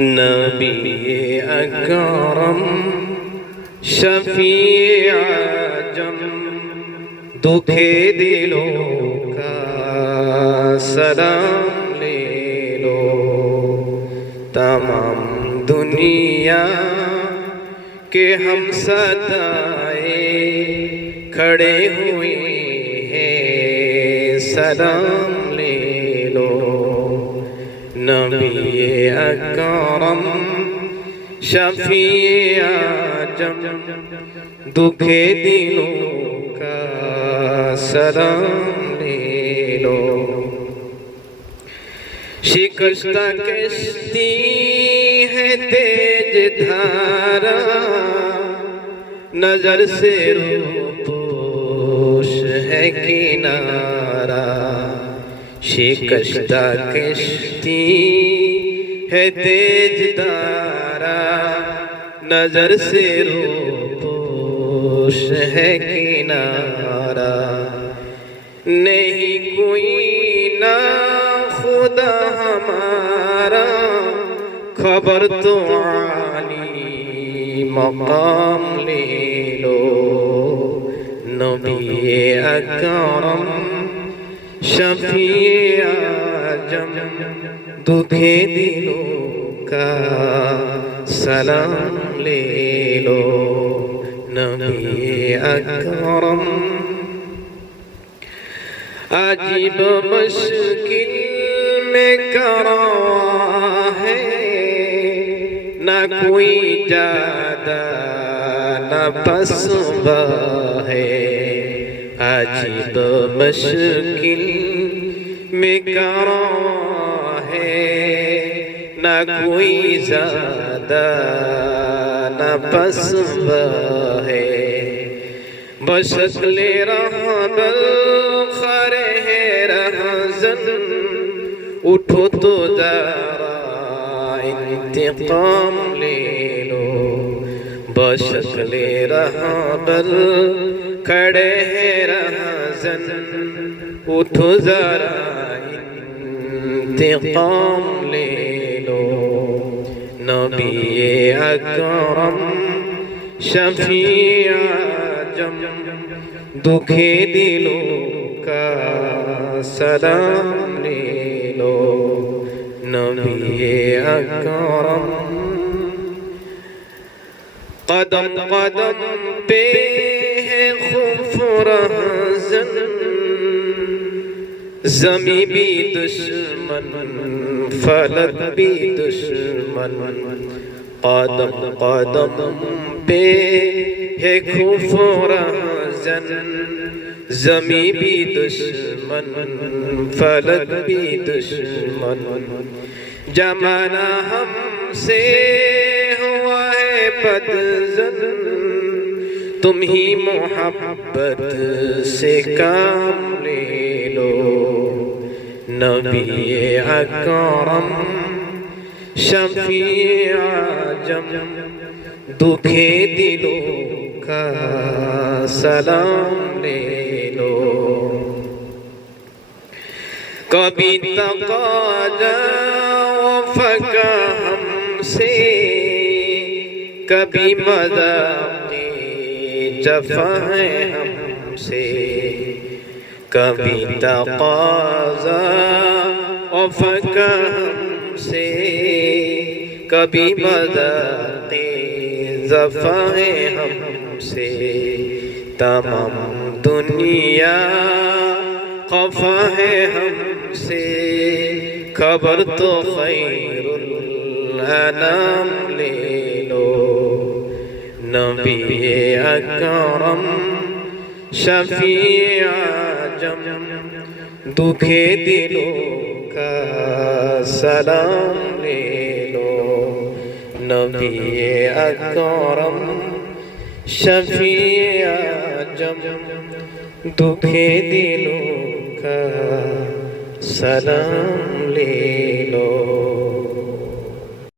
नबी अकरम शफी आजम दुखे दिलों का सलाम ले लो। तमाम दुनिया के हम सदाए खड़े हुए हैं, सलाम ले लो। नबी अकरम शफी आजम दुखे दिलों का सलाम ले लो। शिकस्ता कश्ती है तेज धारा, नजर से रूपोश है किनारा। शिकस्ता कश्ती है तेज धारा, नजर से रूपोश है किनारा। नहीं कोई ना खुदा हमारा, खबर तो आली मकाम ले लो। नबी अकरम शफी आजम दुखे दिलों का सलाम ले लो। नबी अकरम अजीब मुश्किल में करा है, ना कोई ज्यादा ना पसंदा है। अजीब मुश्किल में करा है, ना कोई ज्यादा ना पसंदा है। बशक्ले रहबल खरे है रहजन, उठो तो जरा इंतकाम ले लो। बशक्ले रहबल खड़े है रहजन, उठो जरा इंतकाम ले लो। नबी अकरम शफी आजम दुखे दिलों का सलाम ले लो। नबी अकरम कदम कदम पे है खौफ रहज़न, ज़मी भी दुश्मन फलक भी दुश्मन। कदम कदम पे है खौफ रहज़न, ज़मी भी दुश्मन फलक भी दुश्मन। जमाना हमसे हुआ है बदज़न, तुम ही मोहब्बत से काम ले लो। नबी अकरम शफी आजम दुखे दिलों का सलाम ले लो। कभी तकाजा वफ़ा हमसे, कभी मज़ाक़े जफ़ा है हमसे। कभी तकाज़ा वफ़ा हमसे, कभी मज़ाक़े जफ़ा है हमसे। तमाम दुनिया खफा है हमसे, खबर तो खैरुल अनाम ले लो। नबी अकरम शफी आजम दुखे दिलों का सलाम ले लो। नबी अकरम शफी आजम दुखे दिलों का सलाम ले लो।